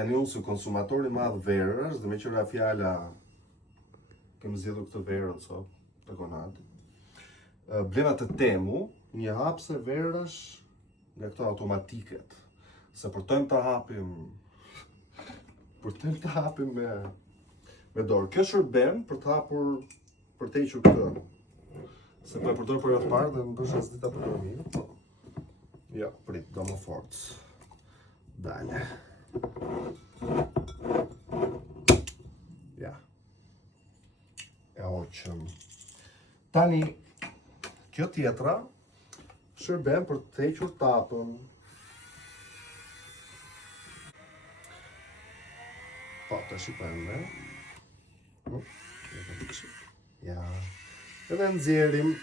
Tani unë si konsumator i madh verësh, dhe me qëra fjala kemë zgjedhur këtë verën sot të konati. Bleva të Temu, një hapse verësh nga këto automatiket. Se përtojmë të hapim me dorë. Kjo shërben për të hapur, për të hequr këtë. Se po e përdor për rreth parë dhe më bësh as dita për dorë. Ja, prit, do më forcë. Dale. Ja. E hoqëm. Tani, kjo tjetra shërben për të hequr tapën. Po, të shikojmë. Ja. Edhe nxjerrim.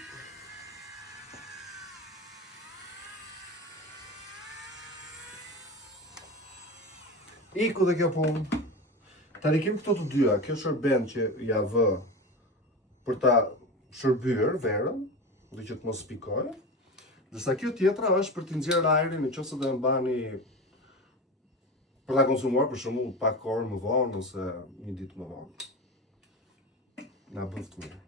Iku dhe kjo punë. Tani kem këto të dyja, kjo shërben që ja vë për ta shërbyer verën, dhe që të mos pikojë. Ndërsa kjo tjetra është për të nxjerrë ajrin nëse do e mbani për ta konsumuar për shembull pak orë më vonë ose një ditë më vonë. Na bëft mirë.